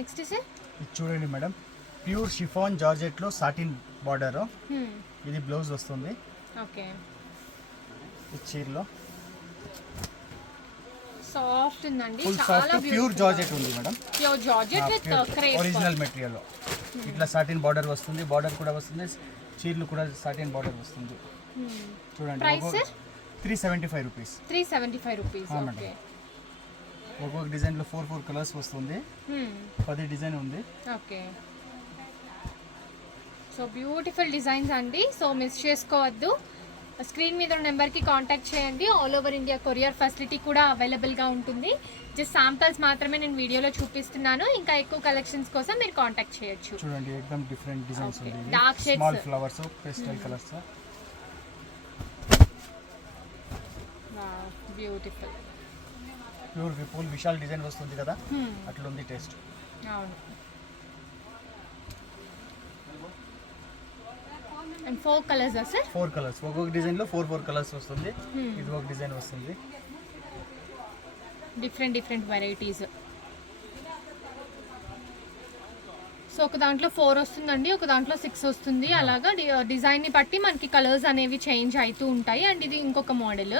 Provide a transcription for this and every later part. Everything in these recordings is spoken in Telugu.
నెక్స్ట్ సార్ ఇది చూడండి మేడం, ప్యూర్ షిఫాన్ జార్జెట్ లో సాటిన్ బార్డర్. ఇది బ్లౌజ్ వస్తుంది. ఓకే, ఈ చీరలో సాఫ్ట్ ఉందండి, ఫుల్ చాలా సాఫ్ట్ ప్యూర్ జార్జెట్ ఉంది madam. Pure georgette with crepe original material లో ఇట్లా సాటిన్ బార్డర్ వస్తుంది. బార్డర్ కూడా వస్తుంది, చీరలు కూడా సాటిన్ బార్డర్ వస్తుంది. చూడండి, price sir 375 rupees. 375 rupees. Okay, ఒక్కొక్క డిజైన్ లో 4 కలర్స్ వస్తుంది. 10 డిజైన్ ఉంది. ఓకే, సో బ్యూటిఫుల్ డిజైన్స్ అండి. సో మిస్ చేసుకోవద్దు. స్క్రీన్ మీద ఉన్న నెంబర్కి కాంటాక్ట్ చేయండి. All over India courier facility కూడా అవైలబుల్గా ఉంటుంది. జస్ట్ శాంపిల్స్ మాత్రమే నేను వీడియోలో చూపిస్తున్నాను. ఇంకా ఎక్కువ కలెక్షన్స్ కోసం మీరు కాంటాక్ట్ చేయొచ్చు. చూడండి, ఎక్దమ్ డిఫరెంట్ డిజైన్స్ ఉంది. Dark shades, small flowers, pastel colours. Beautiful pure Vipul Vishal design వస్తుంది కదా, అట్లా ఉంది టేస్ట్. అవును. And 4 colours sir? 4 కలర్స్, ఒక్కొక్క డిజైన్ లో 4 కలర్స్ వస్తుంది. ఇది ఒక డిజైన్ వస్తుంది. Different varieties. సో ఒక దాంట్లో 4 వస్తుందండి, ఒక దాంట్లో 6 వస్తుంది. అలాగా డిజైన్ని బట్టి మనకి కలర్స్ అనేవి చేంజ్ అవుతూ ఉంటాయి. అండ్ ఇది ఇంకొక మోడల్.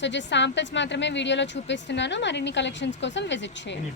సో జస్ట్ శాంపిల్స్ మాత్రమే వీడియోలో చూపిస్తున్నాను. మరిన్ని కలెక్షన్స్ కోసం విజిట్ చేయండి.